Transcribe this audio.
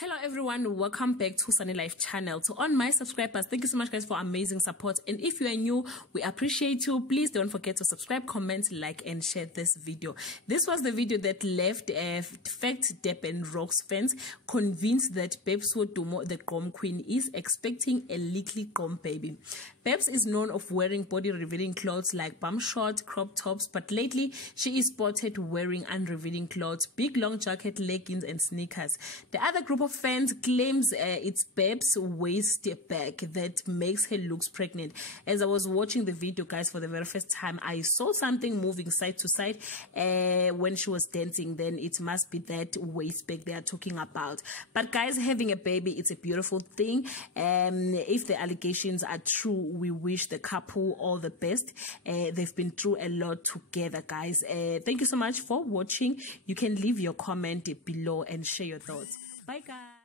Hello everyone, welcome back to Sunny Life channel. To all my subscribers, thank you so much guys for amazing support, and if you are new, we appreciate you. Please don't forget to subscribe, comment, like and share this video. This was the video that left Fact, Deb and Rock's fans convinced that Babes Wodumo, the Gqom queen, is expecting a little Gqom baby. Babes is known of wearing body revealing clothes like bum short, crop tops, but lately she is spotted wearing unrevealing clothes, big long jacket, leggings and sneakers. The other group of fans claims it's Babes' waist bag that makes her looks pregnant. As I was watching the video, guys, for the very first time, I saw something moving side to side when she was dancing. Then it must be that waist bag they are talking about. But guys, having a baby, it's a beautiful thing. If the allegations are true, we wish the couple all the best. They've been through a lot together, guys. Thank you so much for watching. You can leave your comment below and share your thoughts. Bye guys.